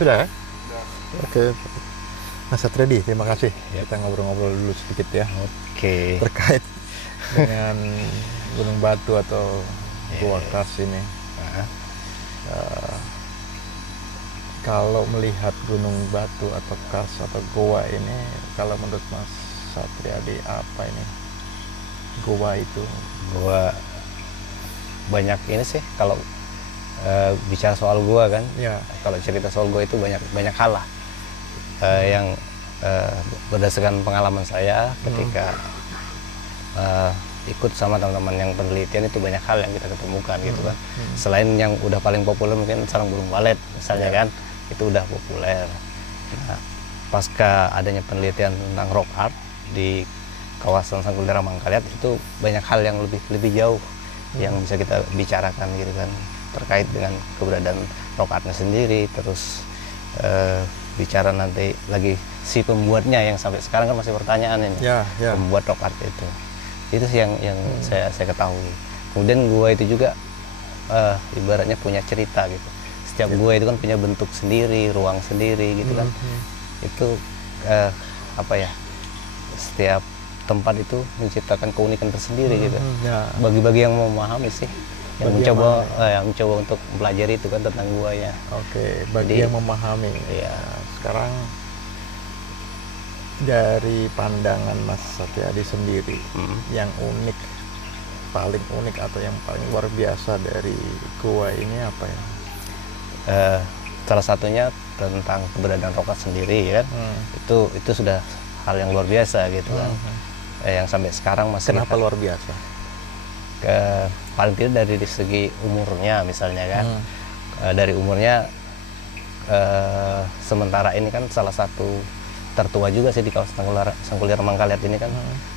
Sudah ya? Oke. Mas Satriadi, terima kasih. Kita ngobrol-ngobrol dulu sedikit ya. Oke. Terkait dengan Gunung Batu atau Gua Kars ini. Kalau melihat Gunung Batu atau Kars atau Goa ini, kalau menurut Mas Satriadi apa ini Goa itu? Gua banyak ini sih kalau bicara soal gua kan. Ya. Kalau cerita soal gua itu banyak hal lah yang berdasarkan pengalaman saya ketika ikut sama teman-teman yang penelitian, itu banyak hal yang kita ketemukan gitu kan. Selain yang udah paling populer mungkin sarang burung walet misalnya kan, itu udah populer. Nah, pasca adanya penelitian tentang rock art di kawasan Sangkulira Mangkaliat, itu banyak hal yang lebih jauh yang bisa kita bicarakan gitu kan, terkait dengan keberadaan rock artnya sendiri. Terus bicara nanti lagi si pembuatnya yang sampai sekarang kan masih pertanyaan ini, pembuat rock art itu sih yang saya ketahui. Kemudian gua itu juga ibaratnya punya cerita gitu. Setiap gua itu kan punya bentuk sendiri, ruang sendiri gitu kan. Itu apa ya, setiap tempat itu menciptakan keunikan tersendiri gitu. Bagi-bagi yang mau memahami sih, yang mencoba untuk mempelajari itu kan tentang guanya. Oke, bagi yang memahami. Iya. Sekarang dari pandangan Mas Satriadi sendiri, yang unik, paling unik atau yang paling luar biasa dari gua ini apa ya? Salah satunya tentang keberadaan rock art sendiri ya kan. Itu sudah hal yang luar biasa gitu kan. Yang sampai sekarang masih. Kenapa luar biasa? Paling tidak dari segi umurnya misalnya kan. Dari umurnya sementara ini kan salah satu tertua juga sih di kawasan Sangkulira Mangkaliat ini kan.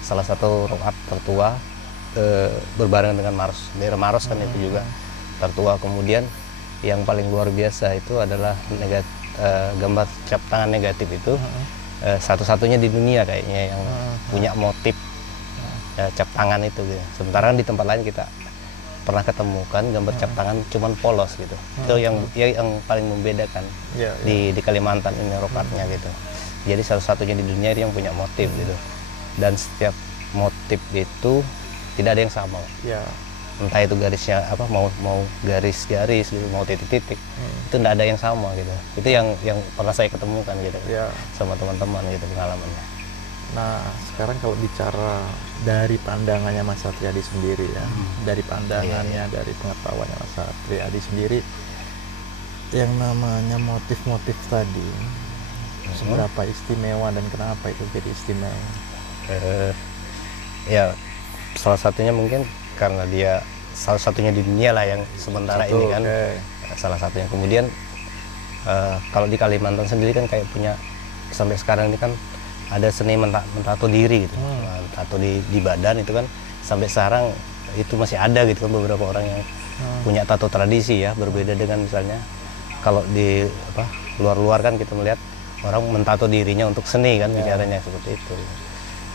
Salah satu rock art tertua, berbarengan dengan daerah Maros kan itu juga tertua. Kemudian yang paling luar biasa itu adalah gambar cap tangan negatif itu satu-satunya di dunia kayaknya yang punya motif cap tangan itu gitu. Sementara di tempat lain kita pernah ketemukan gambar cap tangan cuman polos gitu. Itu yang paling membedakan di Kalimantan ini rock artnya gitu. Jadi salah satunya di dunia yang punya motif gitu. Dan setiap motif itu tidak ada yang sama. Entah itu garisnya apa, mau garis-garis gitu, mau titik-titik, itu tidak ada yang sama gitu. Itu yang pernah saya ketemukan gitu sama teman-teman gitu pengalamannya. Nah, sekarang kalau bicara dari pandangannya Mas Satriadi sendiri ya, dari pandangannya, dari pengetahuannya Mas Satriadi sendiri, yang namanya motif-motif tadi, seberapa istimewa dan kenapa itu jadi istimewa? Ya, salah satunya mungkin karena dia salah satunya di dunia lah yang sementara ini kan. Salah satunya. Kemudian kalau di Kalimantan sendiri kan kayak punya sampai sekarang ini kan ada seni mentato diri gitu. Tato di badan itu kan sampai sekarang itu masih ada gitu kan, beberapa orang yang punya tato tradisi ya, berbeda dengan misalnya kalau di luar-luar kan kita melihat orang mentato dirinya untuk seni kan, bicaranya seperti itu.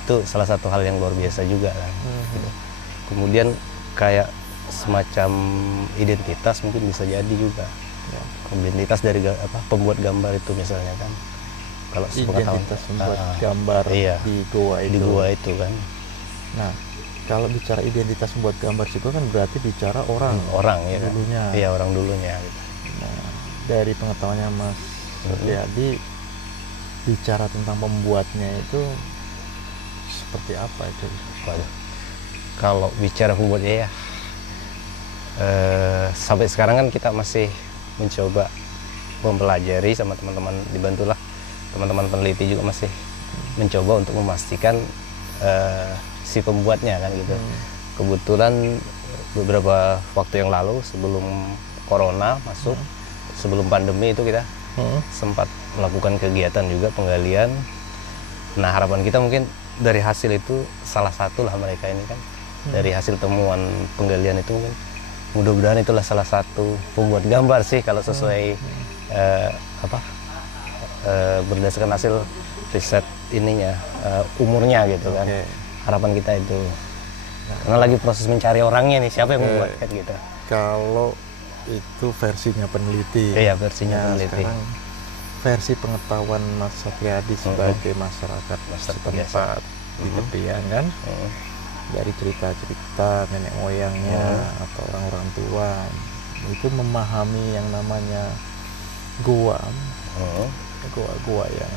Itu salah satu hal yang luar biasa juga kan. Gitu. Kemudian kayak semacam identitas mungkin bisa jadi juga. Identitas dari pembuat gambar itu misalnya kan. Kalau identitas membuat gambar di gua itu kan. Nah, kalau bicara identitas membuat gambar juga kan berarti bicara orang ya dulunya. Kan? Iya, orang dulunya gitu. Nah, dari pengetahuannya Mas Satriadi, bicara tentang pembuatnya itu seperti apa itu? Kalau bicara pembuatnya ya, sampai sekarang kan kita masih mencoba mempelajari sama teman-teman, dibantulah teman-teman peneliti juga masih mencoba untuk memastikan si pembuatnya kan gitu. Kebetulan beberapa waktu yang lalu sebelum corona masuk, sebelum pandemi itu kita sempat melakukan kegiatan juga penggalian. Nah, harapan kita mungkin dari hasil itu salah satu lah mereka ini kan, dari hasil temuan penggalian itu mungkin mudah-mudahan itulah salah satu pembuat gambar sih kalau sesuai berdasarkan hasil riset ininya, umurnya gitu kan. Harapan kita itu karena lagi proses mencari orangnya nih, siapa yang membuat kan gitu. Kalau itu versinya peneliti. Iya, versinya peneliti. Sekarang versi pengetahuan Mas Satriadi sebagai masyarakat setempat di tepian kan, dari cerita-cerita nenek moyangnya atau orang-orang tua itu memahami yang namanya goa, goa-goa yang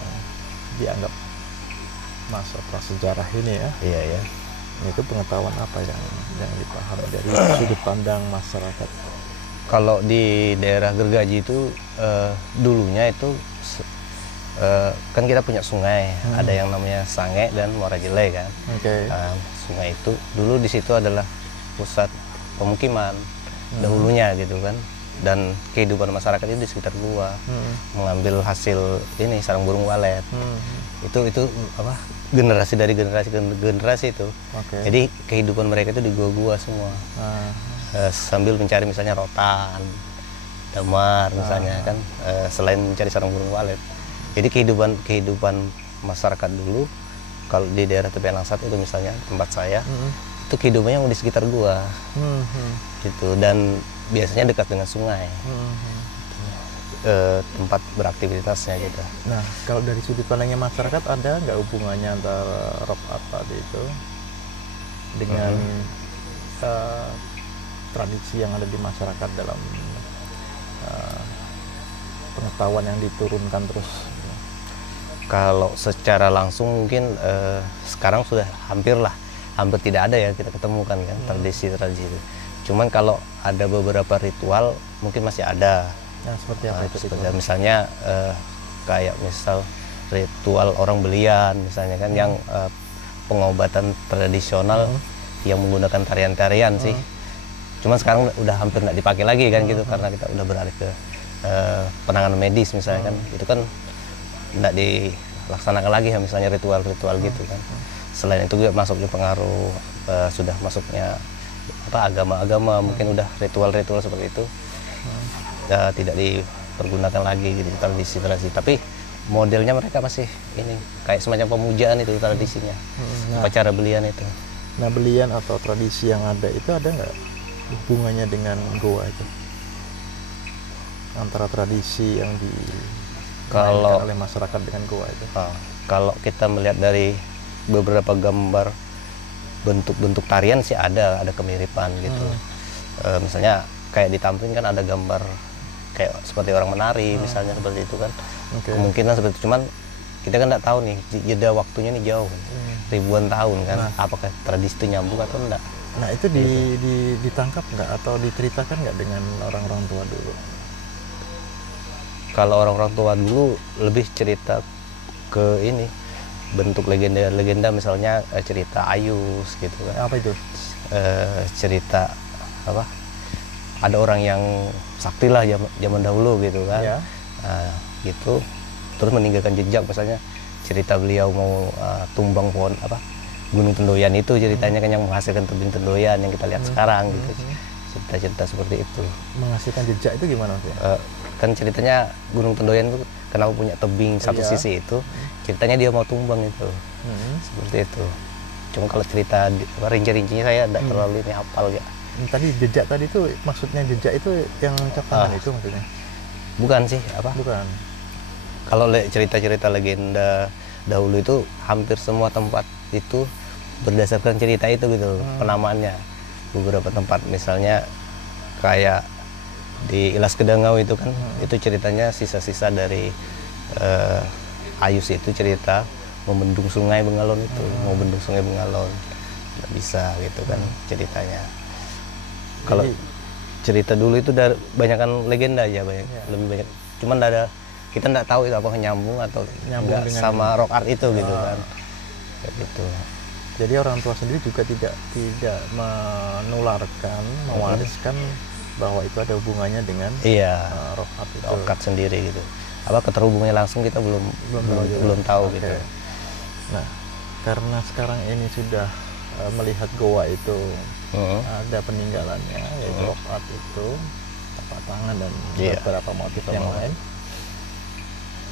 dianggap masuk prasejarah ini ya. Iya ya. Itu pengetahuan apa yang dipahami dari sudut pandang masyarakat? Kalau di daerah Gergaji itu dulunya itu kan kita punya sungai, ada yang namanya Sange dan Muara Jelai kan. Sungai itu dulu di situ adalah pusat pemukiman dahulunya gitu kan, dan kehidupan masyarakat itu di sekitar gua, mengambil hasil ini sarang burung walet. Itu apa, generasi dari generasi itu. Jadi kehidupan mereka itu di gua-gua semua. Sambil mencari misalnya rotan, damar misalnya kan, selain mencari sarang burung walet. Jadi kehidupan masyarakat dulu kalau di daerah tepian Langsat itu misalnya tempat saya, itu kehidupannya di sekitar gua, gitu, dan biasanya dekat dengan sungai, tempat beraktivitasnya gitu. Nah, kalau dari sudut pandangnya masyarakat, ada nggak hubungannya antara rock art tadi itu dengan tradisi yang ada di masyarakat dalam pengetahuan yang diturunkan terus? Kalau secara langsung mungkin sekarang sudah hampir tidak ada ya kita ketemukan kan tradisi-tradisi itu. Cuman kalau ada beberapa ritual mungkin masih ada. Nah, seperti apa itu? Misalnya kayak misal ritual orang belian misalnya kan, yang pengobatan tradisional yang menggunakan tarian-tarian sih. Cuman sekarang udah hampir nggak dipakai lagi kan gitu, karena kita udah beralih ke penanganan medis misalnya kan, itu kan nggak dilaksanakan lagi ya misalnya ritual-ritual gitu kan. Selain itu juga masuknya pengaruh sudah masuknya apa agama-agama, mungkin udah ritual-ritual seperti itu tidak dipergunakan lagi gitu, tradisi-tradisi. Tapi modelnya mereka masih ini kayak semacam pemujaan itu tradisinya, upacara belian itu. Nah, belian atau tradisi yang ada itu ada nggak hubungannya dengan goa itu? Antara tradisi yang dimainkan oleh masyarakat dengan goa itu? Kalau kita melihat dari beberapa gambar bentuk-bentuk tarian sih ada kemiripan gitu. Misalnya kayak ditampilkan kan ada gambar kayak seperti orang menari misalnya seperti itu kan. Kemungkinan seperti itu, cuman kita kan nggak tahu nih jeda waktunya nih jauh, ribuan tahun kan. Apakah tradisi itu nyambung atau enggak? Nah, itu ditangkap nggak atau diceritakan nggak dengan orang-orang tua dulu? Kalau orang-orang tua dulu lebih cerita ke ini bentuk legenda-legenda, misalnya cerita Ayus gitu kan. Apa itu? Cerita apa? Ada orang yang sakti lah zaman dahulu gitu kan. Ya. Gitu. Terus meninggalkan jejak, misalnya cerita beliau mau tumbang pohon apa? Gunung Tendoyan itu ceritanya kan, yang menghasilkan tebing Tendoyan yang kita lihat sekarang gitu. Cerita-cerita seperti itu. Menghasilkan jejak itu gimana sih? Kan ceritanya Gunung Tendoyan itu kenapa punya tebing satu sisi itu, ceritanya dia mau tumbang itu. Seperti itu. Cuma kalau cerita rinci-rincinya saya tidak terlalu ini hafal ya. Tadi jejak tadi itu maksudnya jejak itu yang cap tangan itu maksudnya? Bukan sih, apa? Bukan. Kalau cerita-cerita legenda dahulu itu hampir semua tempat itu berdasarkan cerita itu gitu, penamaannya. Beberapa tempat misalnya kayak di Ilas Kedangau itu kan, itu ceritanya sisa-sisa dari Ayus itu cerita membendung sungai Bengalon itu, mau bendung sungai Bengalon nggak bisa gitu kan ceritanya. Kalau cerita dulu itu banyak kan legenda aja, lebih banyak. Cuman kita nggak tahu itu apa nyambung atau enggak sama rock art itu gitu kan. Kayak gitu. Jadi orang tua sendiri juga tidak menularkan, mewariskan bahwa itu ada hubungannya dengan rock art itu. Rock art sendiri gitu. Apa keterhubungannya langsung kita belum tahu gitu. Nah, karena sekarang ini sudah melihat goa itu ada peninggalannya, yaitu rock art itu, tapak tangan dan beberapa motif yang lain.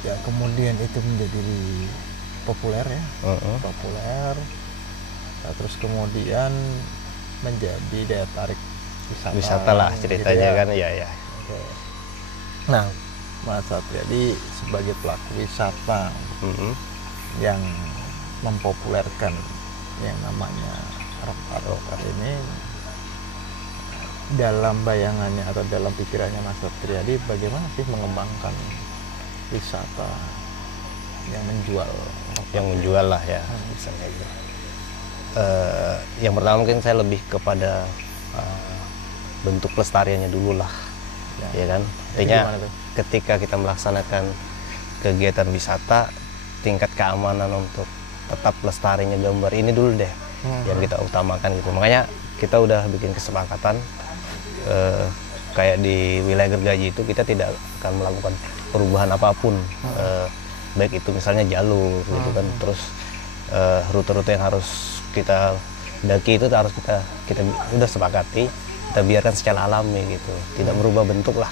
Ya, kemudian itu menjadi populer ya, populer. Nah, terus kemudian menjadi daya tarik wisata lah ceritanya gitu ya. Kan ya. Nah, Mas Satriadi sebagai pelaku wisata yang mempopulerkan yang namanya rock art ini, dalam bayangannya atau dalam pikirannya Mas Satriadi bagaimana sih mengembangkan wisata yang menjual lah ya, misalnya itu. Yang pertama mungkin saya lebih kepada bentuk pelestariannya dulu lah, ya kan. Artinya ketika kita melaksanakan kegiatan wisata, tingkat keamanan untuk tetap lestarinya gambar ini dulu deh yang kita utamakan gitu. Makanya kita udah bikin kesepakatan kayak di wilayah gergaji itu kita tidak akan melakukan perubahan apapun, baik itu misalnya jalur gitu kan, terus rute-rute yang harus kita daki itu harus kita udah sepakati, kita biarkan secara alami gitu, tidak merubah bentuk lah.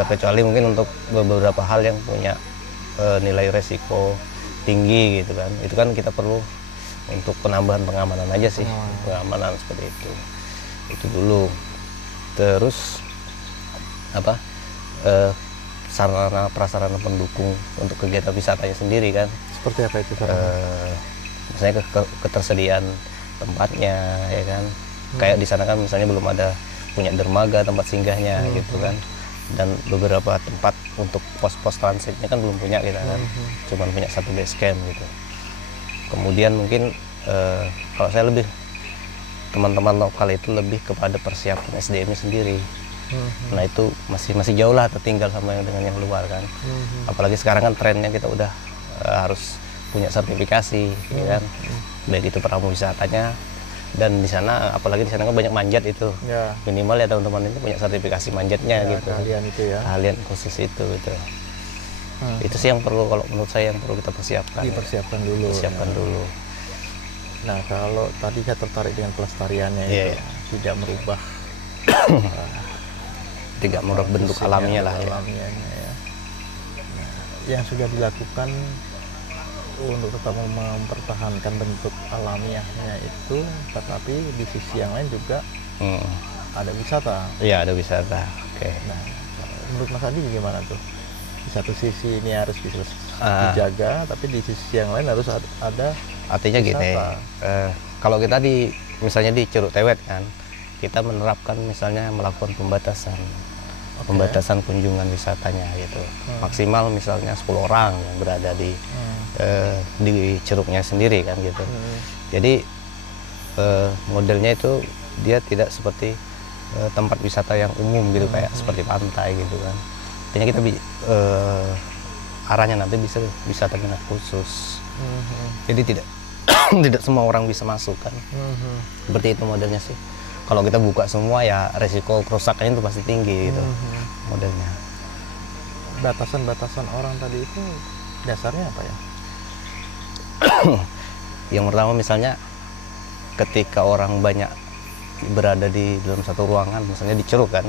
Terkecuali mungkin untuk beberapa hal yang punya nilai resiko tinggi gitu kan, itu kan kita perlu untuk penambahan pengamanan aja sih, pengamanan seperti itu dulu. Terus apa, sarana prasarana pendukung untuk kegiatan wisatanya sendiri kan. Seperti apa itu? Misalnya ketersediaan tempatnya ya kan, kayak di sana kan misalnya belum ada punya dermaga tempat singgahnya gitu kan, dan beberapa tempat untuk pos-pos transitnya kan belum punya kita kan, cuman punya satu base camp gitu. Kemudian mungkin kalau saya lebih, teman-teman lokal itu lebih kepada persiapan SDM-nya sendiri. Nah itu masih jauh lah tertinggal sama yang dengan yang luar kan. Apalagi sekarang kan trennya kita udah harus punya sertifikasi ya kan, baik itu pramu wisatanya, dan di sana apalagi di sana kan banyak manjat itu ya. Minimal ya teman-teman ini punya sertifikasi manjatnya ya, gitu, keahlian itu ya, keahlian khusus itu gitu. Itu sih yang perlu, kalau menurut saya yang perlu kita persiapkan, dipersiapkan dulu ya. Dulu. Nah kalau tadi saya tertarik dengan pelestariannya itu tidak merubah tidak merubah bentuk alaminya lah ya. Ya. Nah, yang sudah dilakukan untuk tetap mempertahankan bentuk alamiahnya itu, tetapi di sisi yang lain juga ada wisata. Iya, ada wisata. Oke. Nah, menurut Mas Adi gimana tuh? Di satu sisi ini harus dijaga, tapi di sisi yang lain harus ada. Artinya wisata. Gini, kalau kita misalnya di Curug Tewet kan, kita menerapkan misalnya melakukan pembatasan kunjungan wisatanya gitu. Maksimal misalnya 10 orang yang berada di curugnya sendiri kan gitu. Jadi modelnya itu dia tidak seperti tempat wisata yang umum gitu, kayak seperti pantai gitu kan. Artinya kita arahnya nanti bisa wisata minat khusus. Jadi tidak semua orang bisa masuk kan. Seperti itu modelnya sih. Kalau kita buka semua ya resiko kerusakannya itu pasti tinggi gitu modelnya. Batasan-batasan orang tadi itu dasarnya apa ya? Yang pertama misalnya ketika orang banyak berada di dalam satu ruangan, misalnya di curug kan,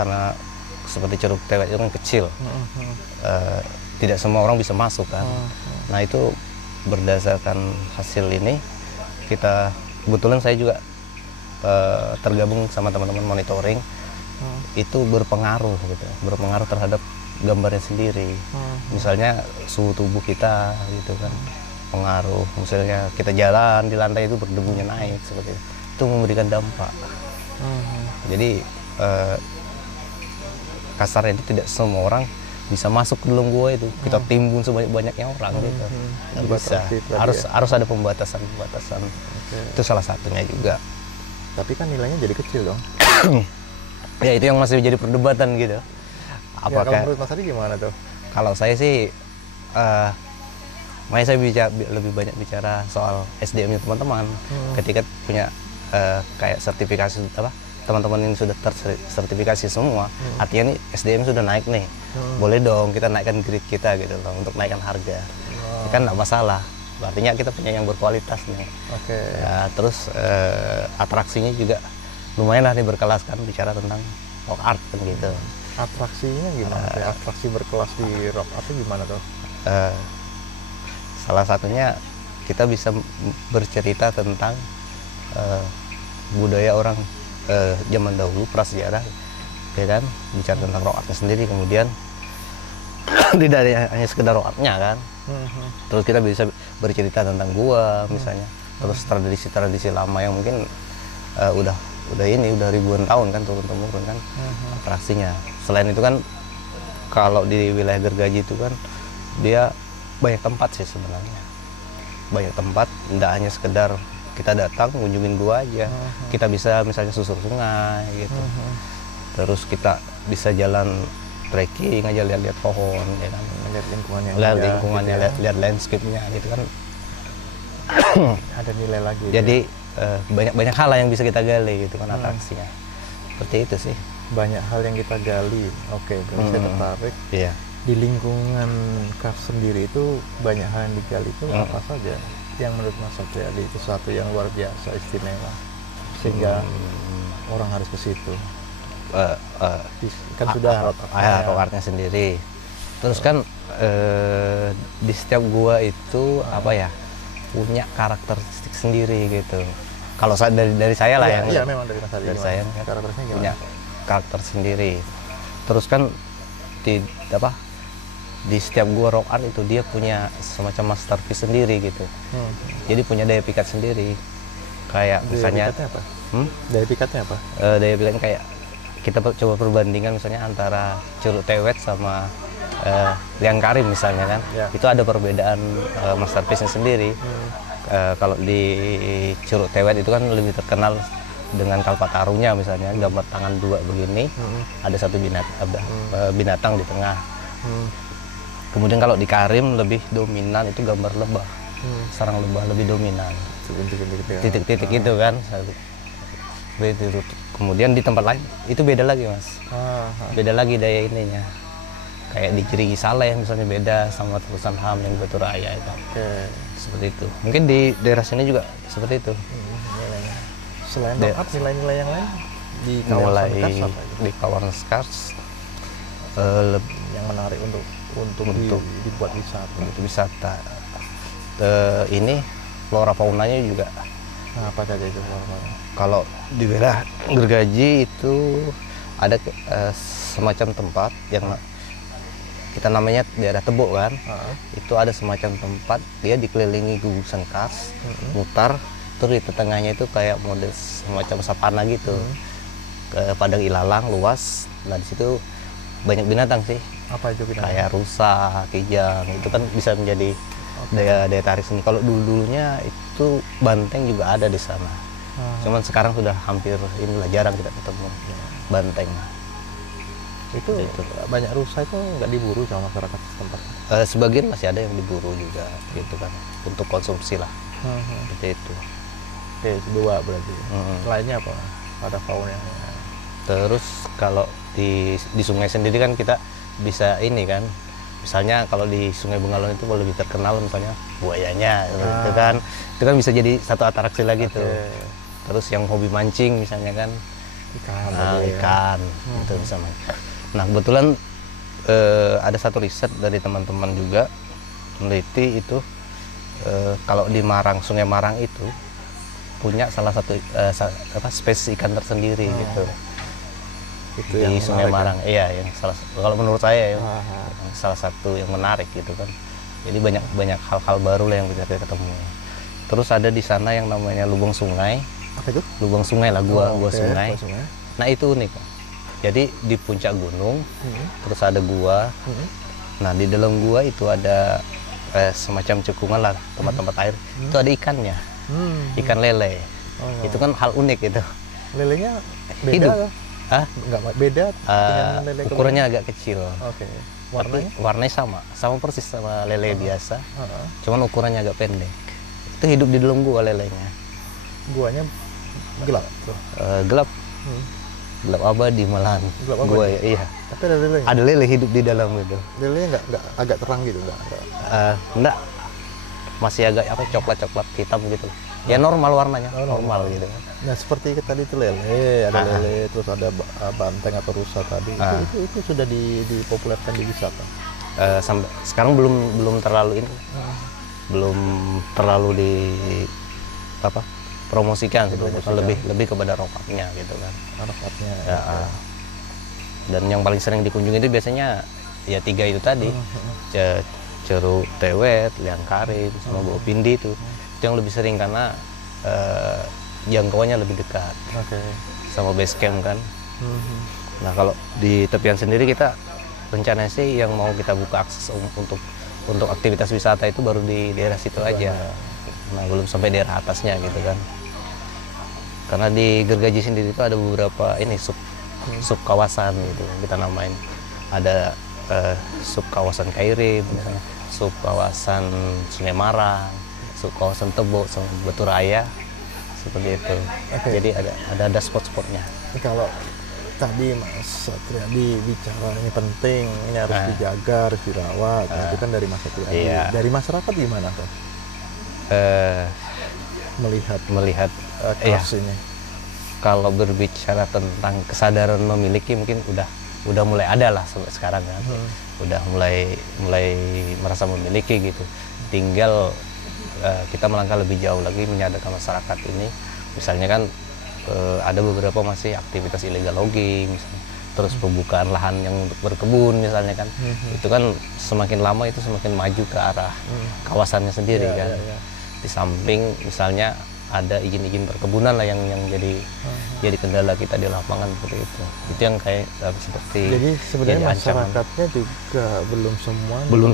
karena seperti Curug Tewet itu kan kecil, tidak semua orang bisa masuk kan. Nah itu berdasarkan hasil ini, kita kebetulan saya juga tergabung sama teman-teman monitoring, itu berpengaruh terhadap gambarnya sendiri. Misalnya suhu tubuh kita gitu kan, pengaruh. Misalnya kita jalan di lantai itu berdebunya naik seperti itu memberikan dampak. Jadi kasarnya itu tidak semua orang bisa masuk ke dalam gua itu, kita timbun sebanyak-banyaknya orang gitu. Nggak bisa, harus ada pembatasan. Itu salah satunya juga. Tapi kan nilainya jadi kecil dong. Ya itu yang masih jadi perdebatan gitu. Apakah kalau menurut Mas Adi gimana tuh? Kalau saya sih makanya saya lebih banyak bicara soal SDM-nya teman-teman. Ketika punya kayak sertifikasi teman-teman ini sudah tersertifikasi semua, artinya nih SDM sudah naik nih. Boleh dong kita naikkan grade kita gitu loh, untuk naikkan harga. Kan nggak masalah. Artinya kita punya yang berkualitas nih. Ya, terus atraksinya juga lumayan lah nih berkelas kan, bicara tentang rock art kan gitu. Atraksinya gimana? Atraksi berkelas di rock art itu gimana tuh? Salah satunya kita bisa bercerita tentang budaya orang zaman dahulu, prasejarah, ya kan, bicara tentang rock artnya sendiri. Kemudian tidak hanya sekedar rocknya kan. Terus kita bisa bercerita tentang gua misalnya, terus tradisi-tradisi lama yang mungkin udah ribuan tahun kan turun-temurun kan atraksinya. Selain itu kan kalau di wilayah Gergaji itu kan dia banyak tempat sih sebenarnya, banyak tempat, tidak hanya sekedar kita datang kunjungin gua aja. Kita bisa misalnya susur sungai gitu, terus kita bisa jalan trekking aja, lihat-lihat pohon ya kan, lihat lingkungannya, lingkungannya, gitu ya. lihat landscape-nya gitu kan. Ada nilai lagi. Jadi banyak hal yang bisa kita gali gitu kan atraksinya. Seperti itu sih. Banyak hal yang kita gali. Oke, berarti saya tertarik. Iya. Di lingkungan Kars sendiri itu banyak hal yang digali itu apa saja yang menurut Mas Satriadi itu sesuatu yang luar biasa istimewa sehingga orang harus ke situ. Kan sudah rock artnya sendiri. Terus kan di setiap gua itu apa ya, punya karakteristik sendiri gitu. Kalau dari saya lah yang memang dari Mas Adi, dari saya kan karakternya gimana? punya karakter sendiri. Terus kan di setiap gua rock art itu dia punya semacam masterpiece sendiri gitu. Jadi punya daya pikat sendiri. Kayak misalnya pikatnya apa? Daya pikatnya apa? Daya pikatnya kayak kita coba perbandingan misalnya antara Curug Tewet sama Liang Karim misalnya kan. Itu ada perbedaan masterpiece-nya sendiri. Kalau di Curug Tewet itu kan lebih terkenal dengan kalpatarunya misalnya, gambar tangan dua begini, ada satu binatang di tengah. Kemudian kalau di Karim lebih dominan itu gambar lebah, sarang lebah lebih dominan, titik-titik itu kan. Kemudian di tempat lain itu beda lagi Mas, beda lagi daya ininya. Kayak di Jerigi Saleh misalnya beda sama Terusan Ham yang Batu Raya itu. Seperti itu. Mungkin di daerah sini juga seperti itu. Selain rock art, nilai-nilai yang lain di kawasan Kars apa? Di kawasan Kars yang menarik untuk dibuat wisata. Untuk wisata. Ini flora faunanya juga. Nah, apa saja itu flora fauna? Kalau di daerah Gergaji itu ada semacam tempat yang kita namanya daerah Tebuk kan. Itu ada semacam tempat dia dikelilingi gugusan Kars, mutar, terus di tengahnya itu kayak model semacam sapana gitu. Padang ilalang luas. Nah di situ banyak binatang sih. Apa itu binatang? Kayak rusa, kijang, itu kan bisa menjadi daya tarik sini. Kalau dulunya itu banteng juga ada di sana. Cuman sekarang sudah hampir inilah jarang kita ketemu banteng. Itu banyak rusa itu nggak diburu sama masyarakat setempat? Sebagian masih ada yang diburu juga gitu kan, untuk konsumsi lah. Seperti itu. Oke, dua berarti. Lainnya apa? Ada fauna. Terus kalau di sungai sendiri kan kita bisa ini kan, misalnya kalau di Sungai Bengalon itu lebih terkenal misalnya buayanya itu kan bisa jadi satu atraksi lagi tuh. Terus yang hobi mancing misalnya kan ikan itu bisa mancing. Nah kebetulan ada satu riset dari teman-teman juga meneliti itu kalau di Sungai Marang itu punya salah satu spesies ikan tersendiri gitu. Itu di Sungai Marang, iya, yang kalau menurut saya ya, salah satu yang menarik gitu kan. Jadi banyak hal-hal baru lah yang bisa kita ketemu. Terus ada di sana yang namanya lubang sungai. Apa itu? Lubang sungai lah, gua sungai. Nah itu unik. Jadi di puncak gunung, terus ada gua. Nah di dalam gua itu ada semacam cekungan lah, tempat-tempat air. Itu ada ikannya, ikan lele. Itu kan hal unik itu. Lelenya beda? Hidup. Nggak beda dengan lele ukurannya agak kecil. Warnanya sama persis sama lele biasa. Cuman ukurannya agak pendek. Itu hidup di dalam gua lelenya. Guanya gelap. Gelap abadi malahan. Gua iya. Tapi ada lele. Ada lele hidup di dalam itu. Lelenya nggak agak terang gitu enggak. Masih agak coklat hitam gitu. Ya normal warnanya, normal gitu. Nah seperti tadi itu lele, ada lele, terus ada banteng atau rusa tadi. Itu sudah dipopulerkan di wisata. Sampai sekarang belum terlalu ini, belum terlalu promosikan sebetulnya. Lebih kepada rock-art-nya gitu kan. Rock-art-nya. Dan yang paling sering dikunjungi itu biasanya ya 3 itu tadi, Ceruk Tewet, Liang Karim, sama Bau Pindi itu yang lebih sering karena jangkauannya lebih dekat sama base camp kan. Nah kalau di tepian sendiri kita rencana sih yang mau kita buka akses untuk aktivitas wisata itu baru di daerah situ aja. Nah belum sampai daerah atasnya gitu kan. Karena di Gergaji sendiri itu ada beberapa ini sub kawasan gitu kita namain. Ada sub kawasan Kairim, sub kawasan Sungai Marang, sub kawasan Tebo, sama Batu Raya, seperti itu. Jadi ada spot-spotnya. Kalau tadi Mas Satriadi bicara ini penting, ini harus dijaga, harus dirawat. Itu kan dari Mas Satriadi. Iya. Dari masyarakat gimana tuh? Melihat kasus ini. Kalau berbicara tentang kesadaran memiliki mungkin udah mulai ada lah sampai sekarang kan. Udah mulai merasa memiliki gitu. Tinggal kita melangkah lebih jauh lagi menyadarkan masyarakat ini. Misalnya kan ada beberapa masih aktivitas illegal logging, misalnya. Terus pembukaan lahan yang untuk berkebun misalnya kan. Itu kan semakin lama itu semakin maju ke arah kawasannya sendiri kan. Di samping misalnya ada izin-izin perkebunan lah yang jadi kendala kita di lapangan seperti itu. Itu yang kayak seperti jadi sebenarnya masyarakatnya juga belum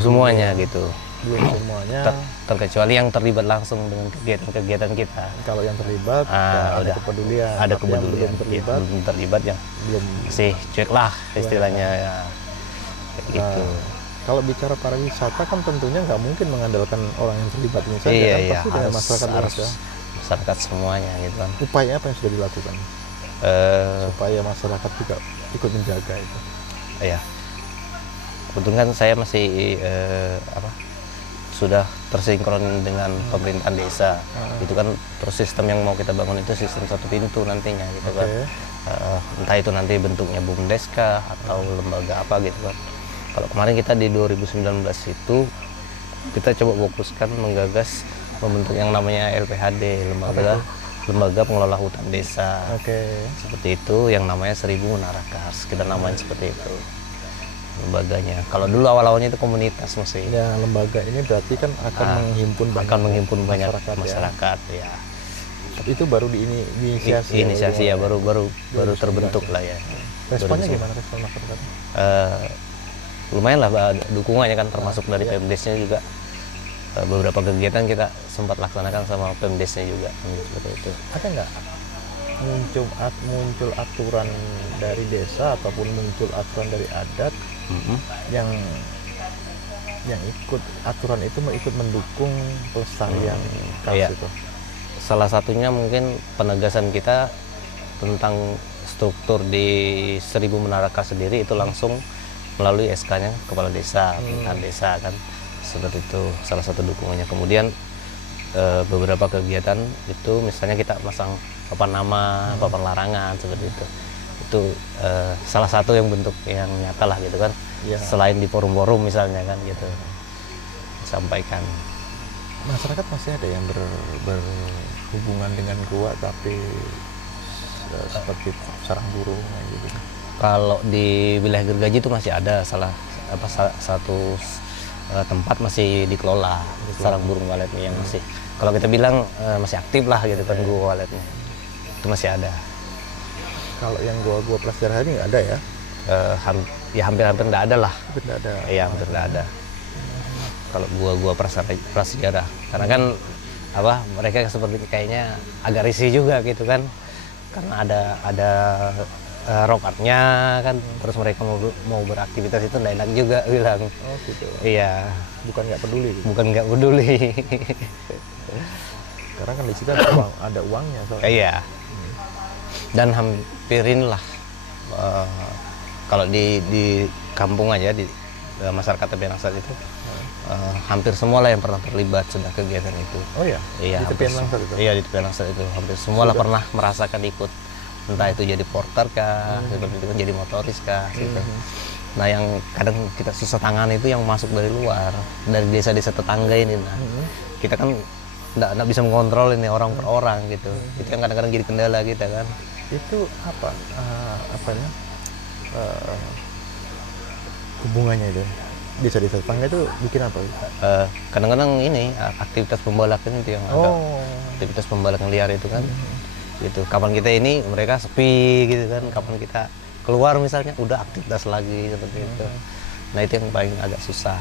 semuanya gitu. Belum semuanya terkecuali yang terlibat langsung dengan kegiatan kita. Kalau yang terlibat ada kepedulian. Ada kepedulian. Belum terlibat ya belum sih cuek lah istilahnya ya. Gitu. Kalau bicara pariwisata kan tentunya nggak mungkin mengandalkan orang yang terlibat ini saja kan, pasti dengan masyarakat semuanya gitu kan. Upaya apa yang sudah dilakukan supaya masyarakat juga ikut menjaga itu? Ya, kebetulan saya masih sudah tersinkron dengan pemerintahan desa. Itu kan terus sistem yang mau kita bangun itu sistem satu pintu nantinya gitu kan. Entah itu nanti bentuknya BUMDes-kah atau lembaga apa gitu kan. Kalau kemarin kita di 2019 itu kita coba fokuskan menggagas membentuk yang namanya LPHD, lembaga pengelola hutan desa. Seperti itu yang namanya 1000 Menara Kars. Kita namain seperti itu lembaganya. Kalau dulu awal-awalnya itu komunitas masih. Ya, lembaga ini berarti kan akan menghimpun banyak masyarakat ya. Itu baru diinisiasi ya, baru terbentuk lah ya. Responnya gimana respon masyarakat? Lumayan lah dukungannya kan, termasuk dari Pemdesnya juga. Beberapa kegiatan kita sempat laksanakan sama Pemdesnya juga seperti itu. Ada nggak muncul aturan dari desa ataupun muncul aturan dari adat yang ikut aturan itu ikut mendukung pelestarian kars itu? Salah satunya mungkin penegasan kita tentang struktur di 1000 Menara Kars sendiri itu langsung melalui SK-nya kepala desa, pemerintahan desa kan, seperti itu salah satu dukungannya. Kemudian beberapa kegiatan itu misalnya kita masang papan nama, papan larangan seperti itu. Itu salah satu yang bentuk yang nyata lah gitu kan. Selain di forum-forum misalnya kan gitu disampaikan. Masyarakat masih ada yang berhubungan dengan gua tapi seperti sarang burung gitu. Kalau di wilayah Gergaji itu masih ada satu tempat masih dikelola sarang burung waletnya yang masih, kalau kita bilang masih aktif lah gitu kan, gua waletnya itu masih ada. Kalau yang gua prasejarah ini nggak ada ya? Hampir nggak ada lah. Iya, hampir nggak ada. Kalau gua prasejarah, karena kan mereka seperti kayaknya agak risih juga gitu kan, karena ada rokatnya kan, terus mereka mau beraktivitas itu nggak enak juga bilang. Oh gitu. Iya. Bukan nggak peduli. Bukan nggak peduli. Karena kan di situ ada uangnya soalnya. Iya. Dan hampirin lah. Kalau di kampung aja di masyarakat Tepian Langsat itu hampir semua lah yang pernah terlibat sudah kegiatan itu. Oh ya? Iya. Di Tepian Langsat itu? Iya, di Tepian Langsat itu hampir semua lah pernah merasakan ikut. Entah itu jadi porter kah, seperti itu kan, jadi motoris kah, gitu. Nah yang kadang kita susah tangan itu yang masuk dari luar, dari desa-desa tetangga ini. Nah, kita kan nggak bisa mengontrol ini orang per orang gitu. Itu yang kadang-kadang jadi kendala kita kan. Itu hubungannya itu desa-desa tetangga itu bikin apa? Kadang-kadang ini aktivitas pembalakan itu yang agak aktivitas pembalakan liar itu kan. Gitu. Kapan kita ini mereka sepi gitu kan. Kapan kita keluar misalnya udah aktivitas lagi seperti itu. Nah itu yang paling agak susah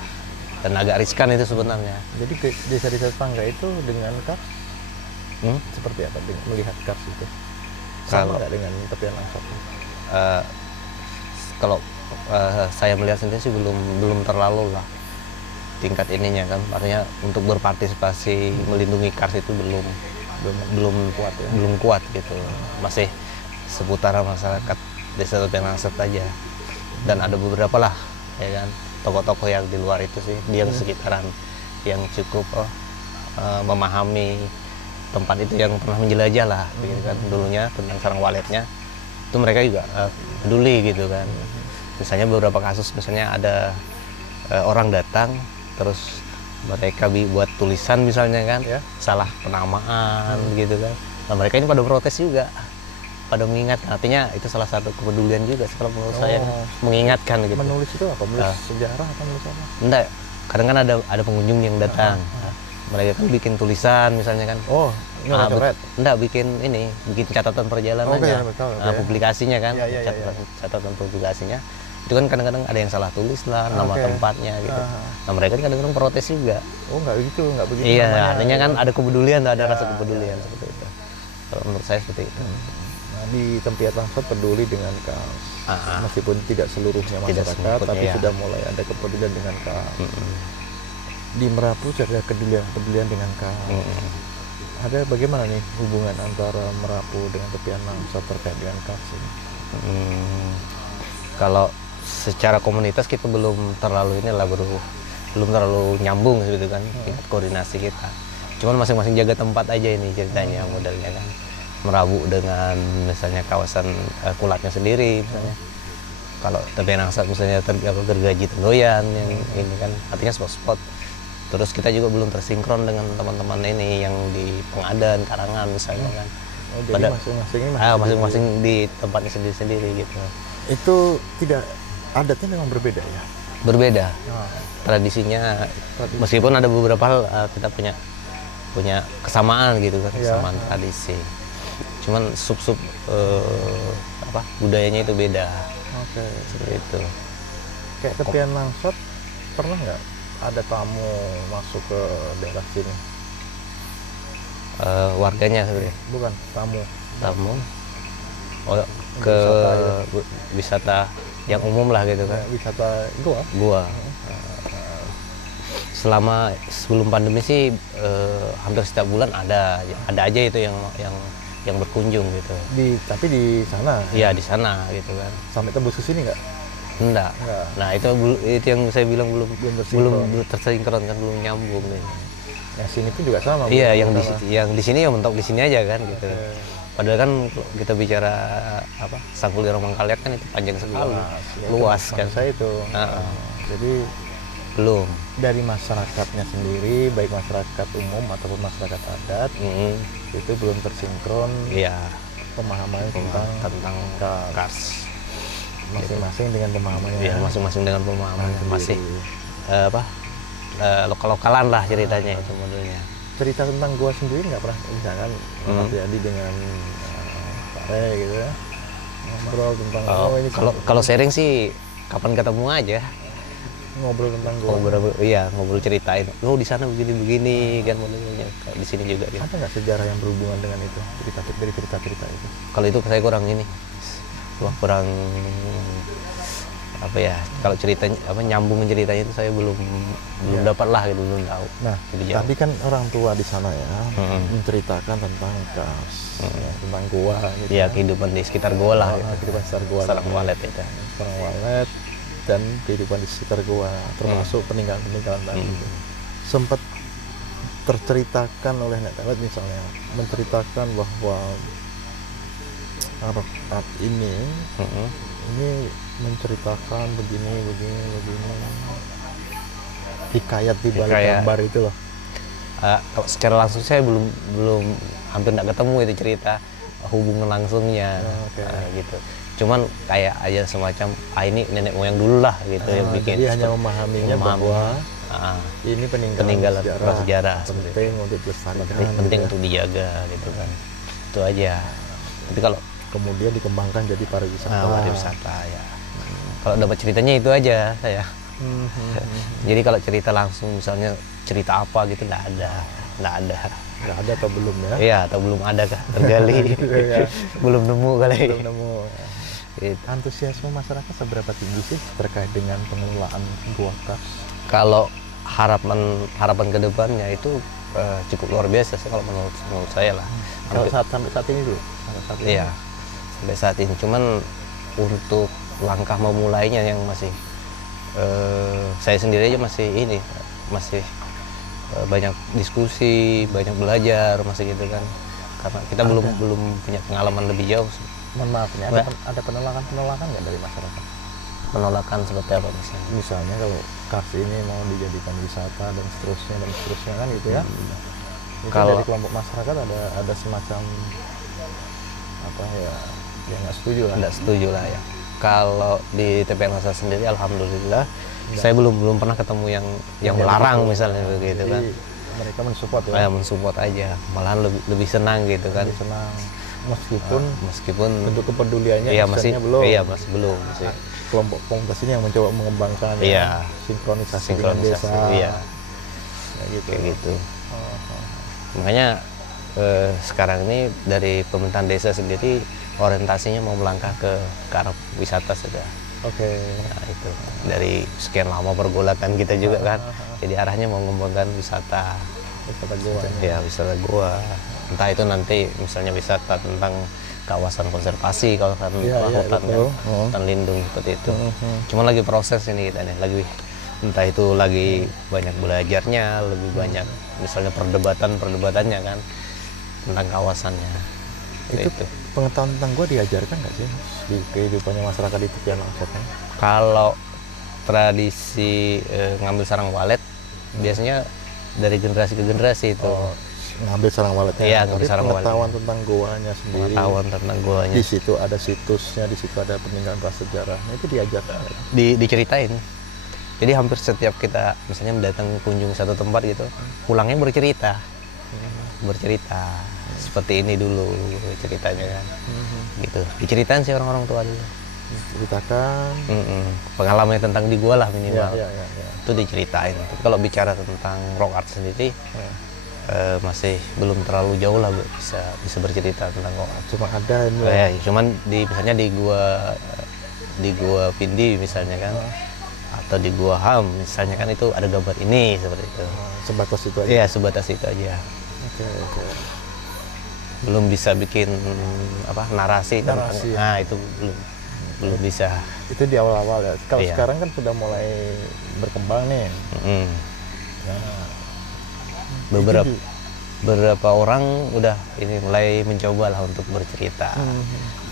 dan agak riskan itu sebenarnya. Jadi ke desa-desa tetangga itu dengan kars seperti apa dengan melihat kars itu? Sama nggak dengan tepian langsung? Kalau saya melihat sendiri sih belum terlalu lah tingkat ininya kan, artinya untuk berpartisipasi melindungi kars itu belum kuat ya? Belum kuat gitu, masih seputaran masyarakat desa Tepian Langsat aja. Dan ada beberapa lah ya kan tokoh-tokoh yang di luar itu sih, di yang sekitaran yang cukup memahami tempat itu, yang pernah menjelajah lah gitu kan dulunya tentang sarang waletnya, itu mereka juga peduli gitu kan. Misalnya beberapa kasus, misalnya ada orang datang terus mereka buat tulisan misalnya kan, salah penamaan gitu kan. Nah mereka ini pada protes juga, pada mengingatkan, artinya itu salah satu kepedulian juga kalau menurut saya kan, mengingatkan gitu. Menulis itu apa? Menulis sejarah atau menulis apa? Enggak, kadang kan ada pengunjung yang datang. Mereka kan bikin tulisan misalnya kan. Enggak, bikin catatan perjalanannya. Publikasinya kan, catatan publikasinya. Itu kan kadang-kadang ada yang salah tulis lah, nama tempatnya gitu. Nah mereka kan kadang-kadang protes juga. Oh nggak begitu. Iya, artinya kan ada kepedulian, ada rasa kepedulian seperti itu. Kalau menurut saya seperti itu. Nah, di Tepian Langsat peduli dengan kars, meskipun tidak seluruhnya masyarakat, tapi sudah mulai ada kepedulian dengan kars. Di Merapu ada kepedulian dengan kars. Ada bagaimana nih hubungan antara Merapu dengan Tepian Langsat terkait dengan kars ini? Kalau secara komunitas kita belum terlalu nyambung gitu kan, tingkat koordinasi kita. Cuman masing-masing jaga tempat aja ini ceritanya, modelnya kan. Merabu dengan misalnya kawasan Kulatnya sendiri misalnya. Kalau Tepian Langsat misalnya Gergaji Tendoyan yang ini kan, artinya spot-spot. Terus kita juga belum tersinkron dengan teman-teman ini yang di Pengadan, Karangan misalnya kan. Jadi masing-masing di tempatnya sendiri-sendiri gitu. Itu tidak, adatnya memang berbeda ya? Berbeda. Tradisinya meskipun ada beberapa hal kita punya kesamaan gitu kan, kesamaan tradisi. Cuman sub budayanya itu beda. Seperti itu. Kayak Tepian Langsat pernah nggak ada tamu masuk ke daerah sini? Warganya sebenarnya? Bukan, tamu. Ke wisata yang umum lah gitu kan. Wisata gua. Selama sebelum pandemi sih hampir setiap bulan ada aja itu yang berkunjung gitu. Tapi di sana? Iya di sana gitu kan. Sampai tembus ke sini nggak? Enggak. Nah itu yang saya bilang belum tersinkron kan, belum nyambung nih. Yang sini pun juga sama. Iya, yang di sini ya mentok di sini aja kan gitu. Padahal kan kita bicara Sanggul Dirang Mangkaliat kan itu panjang sekali, luas kan. Saya itu. Jadi belum. Dari masyarakatnya sendiri, baik masyarakat umum ataupun masyarakat adat, itu belum tersinkron. Iya. Pemahaman tentang kars. Masing-masing dengan pemahamannya. Iya, masing-masing dengan pemahamannya. Masih lokal-lokalan lah ceritanya itu modelnya. Cerita tentang gua sendiri nggak pernah, misalkan terjadi dengan Pak Re gitu ya, ngobrol tentang ini. Kalau sharing sih kapan ketemu aja. Ngobrol tentang gua. Ngobrol ceritain. Di sana begini kan modelnya. Di sini juga. Gitu. Ada nggak sejarah yang berhubungan dengan itu? Cerita-cerita itu? Kalau itu saya kurang kalau ceritanya nyambung ceritanya itu saya belum dapat lah gitu, belum tahu. Nah, tadi kan orang tua di sana ya menceritakan tentang kars, tentang goa gitu. Iya, kehidupan di sekitar goa lah. Kehidupan sekitar goa. Sarang walet itu. Sarang walet dan kehidupan di sekitar goa, termasuk peninggalan tadi. Sempat terceritakan oleh Nek Tewet misalnya, menceritakan bahwa Arab ini menceritakan begini hikayat di balik gambar itu loh. Secara langsung saya belum hampir tidak ketemu itu cerita hubungan langsungnya gitu. cuman kayak aja semacam ini nenek moyang dulu lah gitu yang bikin. Jadi hanya memahaminya bahwa ini peninggalan prasejarah penting untuk dilestarikan, penting gitu untuk dijaga gitu kan, itu aja. Tapi kalau kemudian dikembangkan jadi pariwisata. Pariwisata ya. Kalau dapat ceritanya itu aja saya. Jadi kalau cerita langsung misalnya cerita apa gitu nggak ada atau belum ya? Iya, atau belum ada kah tergali. Belum nemu kali. Belum nemu. Gitu. Antusiasme masyarakat seberapa tinggi sih terkait dengan pengelolaan Gua Kars? Kalau harapan ke depannya itu cukup luar biasa sih kalau menurut saya lah. Kalau sampai saat ini dulu? Iya, sampai saat ini. Cuman untuk langkah memulainya yang masih saya sendiri aja masih banyak diskusi, banyak belajar masih gitu kan, karena kita belum punya pengalaman lebih jauh. Mohon maaf nih, ada penolakan nggak dari masyarakat? Penolakan seperti apa misalnya? Misalnya kalau Kars ini mau dijadikan wisata dan seterusnya kan gitu ya. Kalau dari kelompok masyarakat ada semacam apa ya, yang nggak setuju lah. Nggak setuju lah ya. Kalau di TPN Masa sendiri, alhamdulillah saya belum pernah ketemu yang melarang misalnya begitu kan. Mereka mensupport ya. Mensupport aja, malahan lebih senang gitu kan. Lebih senang meskipun bentuk kepeduliannya belum. Iya, masih belum sih. Kelompok komunitas ini yang mencoba mengembangkan sinkronisasi dengan desa. Iya. Kayak gitu. Makanya sekarang ini dari pemerintahan desa sendiri orientasinya mau melangkah ke arah wisata sudah. Oke. Nah, itu dari sekian lama pergolakan kita juga kan, jadi arahnya mau mengembangkan wisata goa. Ya, wisata goa. Entah itu nanti misalnya wisata tentang kawasan konservasi, kawasan hutan lindung seperti itu. Cuma lagi proses ini kita nih, entah itu lagi banyak belajarnya, lebih banyak misalnya perdebatannya kan tentang kawasannya. Itu pengetahuan tentang gua diajarkan nggak sih di kehidupannya masyarakat di tepian lautnya? Kalau tradisi ngambil sarang walet biasanya dari generasi ke generasi itu. Ngambil sarang waletnya. Iya, ngambil sarang walet. Pengetahuan tentang goanya sendiri. Pengetahuan tentang goanya. Di situ ada situsnya, di situ ada peninggalan prasejarah. Nah, itu diajarkan. Diceritain. Jadi hampir setiap kita misalnya mendatangi kunjung satu tempat gitu, pulangnya bercerita. Seperti ini dulu ceritanya kan. Gitu. Diceritain sih orang-orang tua dulu. Ceritakan pengalaman tentang di gua lah minimal. Ya. Itu diceritain. Tapi kalau bicara tentang rock art sendiri masih belum terlalu jauh lah bisa bercerita tentang rock art. Cuma ada ini. Cuman misalnya di gua Pindi misalnya kan, atau di gua Ham misalnya kan, itu ada gambar ini seperti itu. Sebatas itu aja. Iya, sebatas itu aja. Oke. Belum bisa bikin narasi tentang. Nah, itu belum bisa. Itu di awal-awal ya. Kalau sekarang kan sudah mulai berkembang nih. Nah, beberapa orang udah ini mulai mencoba lah untuk bercerita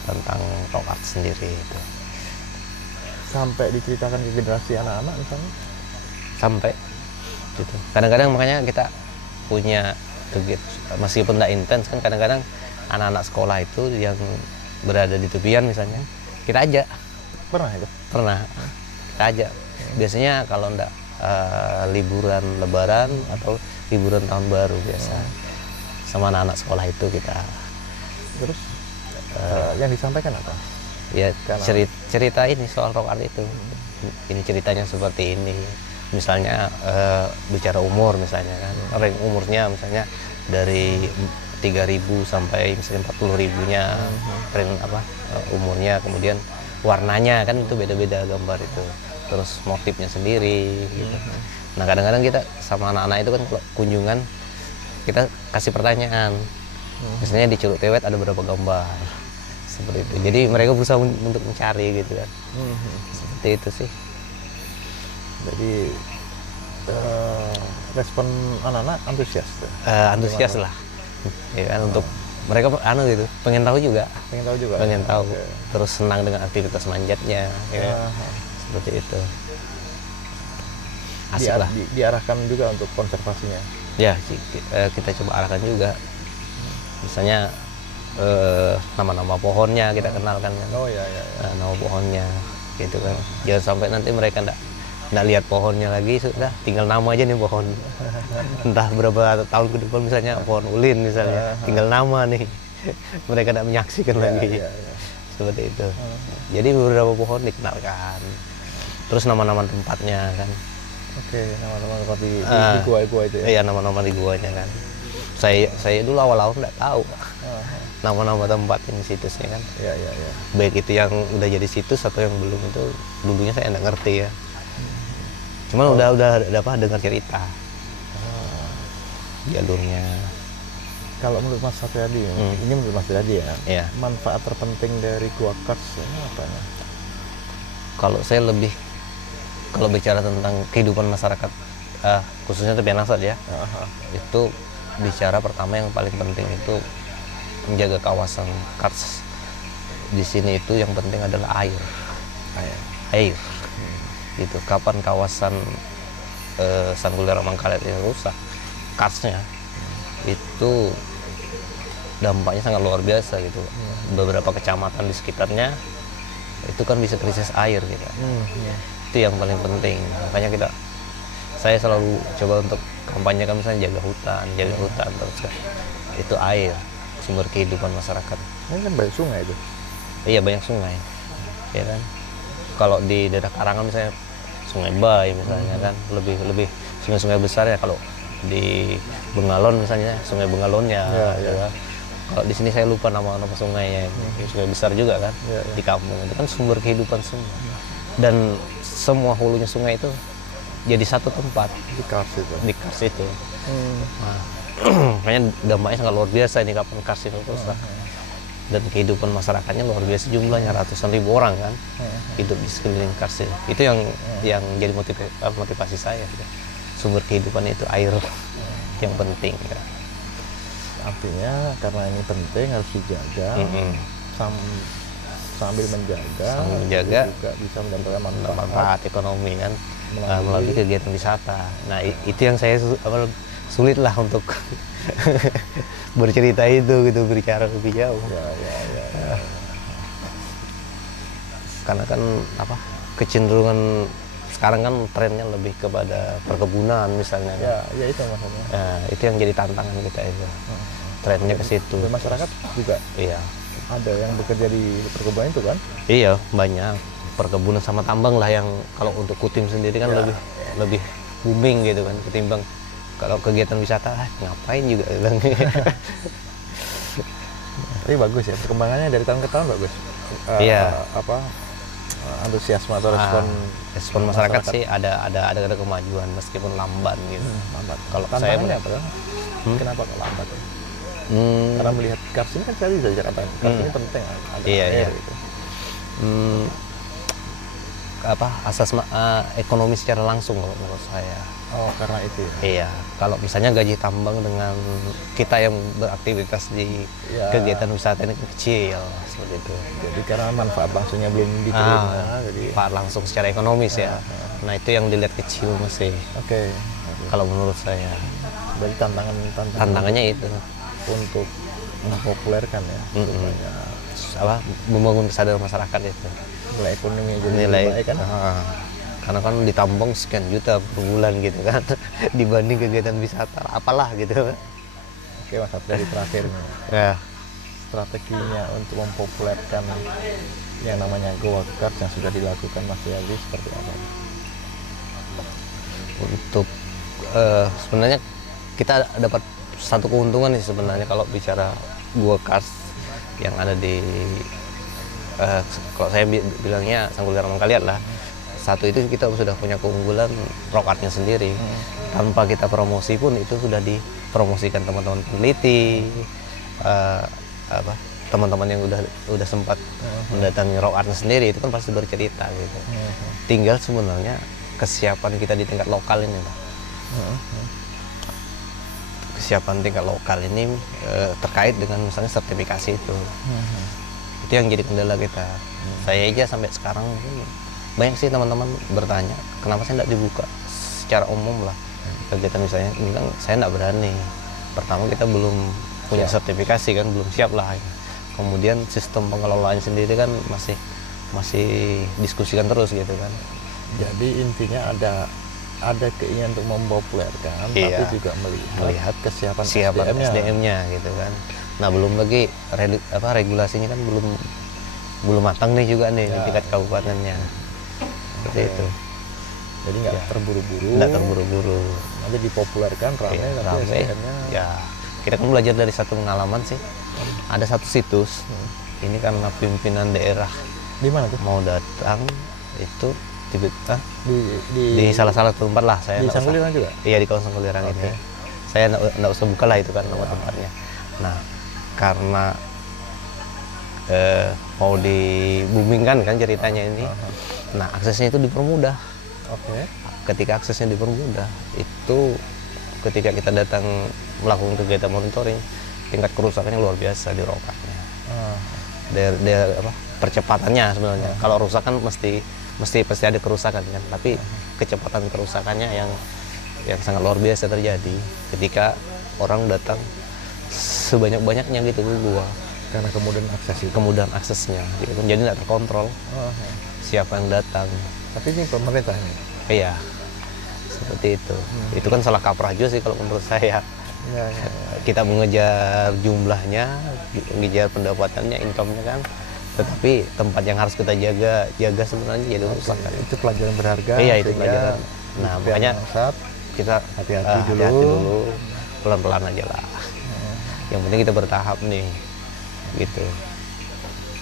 tentang rock art sendiri itu. Sampai diceritakan ke generasi anak-anak misalnya? Sampai gitu. Kadang-kadang makanya kita punya meskipun nggak intens kan, kadang-kadang anak-anak sekolah itu yang berada di tepian misalnya kita ajak. Pernah itu? Pernah. Kita ajak. Biasanya kalau nggak liburan lebaran atau liburan tahun baru biasa sama anak-anak sekolah itu kita. Terus yang disampaikan apa? Ya cerita ini soal rock art itu. Ini ceritanya seperti ini. Misalnya bicara umur misalnya kan, range umurnya misalnya dari 3.000 sampai misalnya 40.000-nya range umurnya, kemudian warnanya kan itu beda-beda gambar itu, terus motifnya sendiri gitu. Nah, kadang-kadang kita sama anak-anak itu kan kalau kunjungan kita kasih pertanyaan, misalnya di Curug Tewet ada berapa gambar seperti itu, jadi mereka berusaha untuk mencari gitu kan. Seperti itu sih. Jadi respon anak-anak antusias tuh? Antusias lah ya kan, untuk mereka gitu pengen tahu juga terus senang dengan aktivitas manjatnya ya kan? Seperti itu. Asik lah. Diarahkan juga untuk konservasinya ya? Kita coba arahkan juga, misalnya nama-nama pohonnya kita kenalkan kan. Oh ya ya. Nama pohonnya gitu kan. Jangan sampai nanti mereka nggak lihat pohonnya lagi, sudah tinggal nama aja nih pohon. Entah berapa tahun ke depan misalnya pohon ulin misalnya, tinggal nama nih. Mereka tidak menyaksikan lagi. Seperti itu. Jadi beberapa pohon dikenalkan. Terus nama-nama tempatnya kan. Oke, nama-nama tempat di gua-gua itu ya. Iya, nama-nama di guanya kan. Saya dulu awal-awal nggak tahu nama-nama tempat ini situsnya kan. Iya iya iya. Baik itu yang udah jadi situs atau yang belum, itu dulunya saya nggak ngerti ya. Cuman udah dengar cerita jalurnya. Kalau menurut Mas Satriadi, ini menurut Mas Satriadi ya, Iya. manfaat terpenting dari Gua Kars ini apa ya? Kalau saya lebih, kalau bicara tentang kehidupan masyarakat, khususnya Tepian Asat ya, itu bicara pertama yang paling penting itu menjaga kawasan Kars. Di sini itu yang penting adalah air. Gitu. Kapan kawasan Sanggulera Mangkalet ini rusak, Karsnya itu dampaknya sangat luar biasa gitu. Beberapa kecamatan di sekitarnya itu kan bisa krisis air gitu. Itu yang paling penting. Makanya saya selalu coba untuk kampanyekan misalnya jaga hutan terus kan. Itu air, sumber kehidupan masyarakat. Ini kan banyak sungai itu. Iya, banyak sungai. Ya kan. Kalau di daerah Karangan misalnya Sungai Bay misalnya kan lebih sungai-sungai besar ya. Kalau di Bengalon misalnya Sungai Bengalonnya ya. Kalau di sini saya lupa nama sungainya. Sungai besar juga kan di kampung. Itu kan sumber kehidupan semua. Dan semua hulunya sungai itu jadi satu tempat Di Kars itu. Nah, makanya dampaknya sangat luar biasa ini kapan Kars itu rusak. Dan kehidupan masyarakatnya luar biasa, jumlahnya ratusan ribu orang kan hidup di sekeliling Kars itu. Itu yang jadi motivasi saya. Sumber kehidupan itu air yang penting. Ya. Artinya karena ini penting harus dijaga. Sambil menjaga juga bisa mendapatkan manfaat ekonomi kan melalui kegiatan wisata. Nah itu yang saya sulit lah untuk bercerita itu gitu, berbicara lebih jauh. Ya. Karena kan kecenderungan sekarang kan trennya lebih kepada perkebunan misalnya. Ya itu maksudnya. Nah, itu yang jadi tantangan kita itu. Trennya ke situ. Masyarakat juga. Iya. Ada yang bekerja di perkebunan itu kan? Iya, banyak. Perkebunan sama tambang lah yang kalau untuk Kutim sendiri kan lebih booming gitu kan ketimbang kalau kegiatan wisata ngapain juga bilang. Tapi bagus ya, perkembangannya dari tahun ke tahun bagus. Iya. Antusiasme atau respon masyarakat sih ada kemajuan meskipun lamban gitu. Lambat. Kalau saya saya apa? Kenapa kok lambat? Karena melihat Kars ini kan tadi saya katakan Kars ini penting ada air gitu. Asas ekonomi secara langsung kalau menurut saya. Oh, karena itu ya. Iya, kalau misalnya gaji tambang dengan kita yang beraktivitas di kegiatan wisata ini kecil seperti itu. Jadi karena manfaat langsungnya belum diterima, jadi manfaat langsung secara ekonomis ya. Nah, itu yang dilihat kecil masih. Oke. Kalau menurut saya. Berarti tantangannya itu untuk mempopulerkan ya, supaya membangun kesadaran masyarakat itu. Nilai ekonomi jadi lebih baik kan? Karena kan ditambang sekian juta per bulan gitu kan, dibanding kegiatan wisata apalah gitu. Oke Mas, dari terakhir nih. Ya. Strateginya untuk mempopulerkan yang namanya Gua Kars yang sudah dilakukan Mas Yadi seperti apa? Untuk sebenarnya kita dapat satu keuntungan sih sebenarnya kalau bicara Gua Kars yang ada di kalau saya bilangnya Sanggulera Mangkalet lah. Satu itu kita sudah punya keunggulan rock artnya sendiri. Tanpa kita promosi pun itu sudah dipromosikan teman-teman peneliti, teman-teman yang udah sempat mendatangi rock artnya sendiri itu kan pasti bercerita gitu. Tinggal sebenarnya kesiapan kita di tingkat lokal ini, Pak. Kesiapan tingkat lokal ini terkait dengan misalnya sertifikasi itu. Itu yang jadi kendala kita. Saya aja sampai sekarang banyak sih teman-teman bertanya kenapa saya tidak dibuka secara umum lah kegiatan misalnya. Bilang saya tidak berani. Pertama kita belum punya sertifikasi kan, belum siap lah. kemudian sistem pengelolaan sendiri kan masih diskusikan terus gitu kan. Jadi intinya ada keinginan untuk mempopulerkan, Iya. tapi juga melihat kesiapan Siapan SDM-nya. SDM-nya gitu kan. Nah belum lagi regulasinya kan belum matang nih juga nih di Ya. tingkat kabupatennya. Seperti Oke. itu. Jadi nggak Ya. terburu-buru. Nggak terburu-buru. Nanti dipopulerkan rame, Iya, tapi rame. SDM-nya Ya kita kan belajar dari satu pengalaman sih. Ada satu situs. Ini karena pimpinan daerah di mana tuh? mau datang itu tiba-tiba Di di salah tempat lah saya. di nggak usah- Sanggulirang juga. Iya di kawasan Kulirang Oke. ini. Saya nggak usah buka lah itu kan nama tempatnya. Nah karena mau di boomingkan kan ceritanya ini. Nah aksesnya itu dipermudah. Oke. Ketika aksesnya dipermudah itu ketika kita datang melakukan kegiatan monitoring tingkat kerusakannya luar biasa di rokatnya. Ah, Percepatannya sebenarnya. Kalau rusak kan pasti ada kerusakan kan, tapi kecepatan kerusakannya yang sangat luar biasa terjadi ketika orang datang sebanyak-banyaknya gitu ke gua. karena kemudian akses itu. Kemudian aksesnya gitu. Jadi tidak terkontrol Ah, siapa yang datang. tapi ini pemerintah ini. Iya. Seperti itu. Itu kan salah kaprah juga sih kalau menurut saya. Ya, ya, ya. Kita mengejar jumlahnya, mengejar pendapatannya, income-nya kan. Tetapi tempat yang harus kita jaga sebenarnya jadi rusak kan. Itu pelajaran berharga. Iya, itu sehingga pelajaran. Nah, setiap makanya saat kita hati-hati dulu, pelan-pelan aja lah. Yang penting kita bertahap nih, gitu.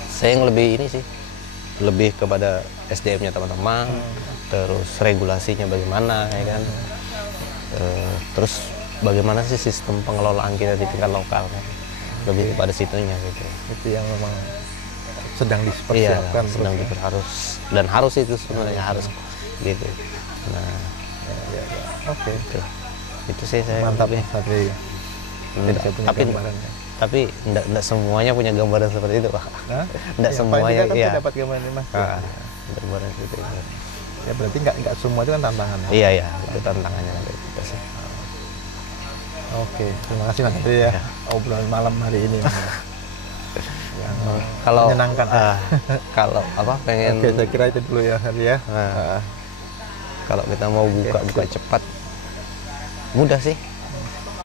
Saya yang lebih ini sih, lebih kepada SDM-nya teman-teman, terus regulasinya bagaimana, ya kan. Terus bagaimana sih sistem pengelolaan kita di tingkat lokal kan, lebih kepada situnya gitu. itu yang memang sedang Iya, dipersiapkan sedang terus, ya. harus itu sebenarnya harus gitu. Nah, Ya, ya, ya. Oke. itu sih saya Mantap lebih. Mas Satri. Jadi saya punya tapi gambarannya. tapi enggak semuanya punya gambaran seperti itu Pak. Nah, Enggak yang semuanya, paling tidak kan iya. saya dapat gambaran ini Mas. Ah, gambaran seperti itu. Ya berarti nggak semua itu kan tantangan. Ya? Iya ya, itu tantangannya itu sih. Oke, terima kasih Mas Satri ya. Obrolan malam hari ini. yang Kalau menyenangkan. kalau pengen Oke, saya kira itu dulu ya Satri ya. kalau kita mau buka cepat mudah sih.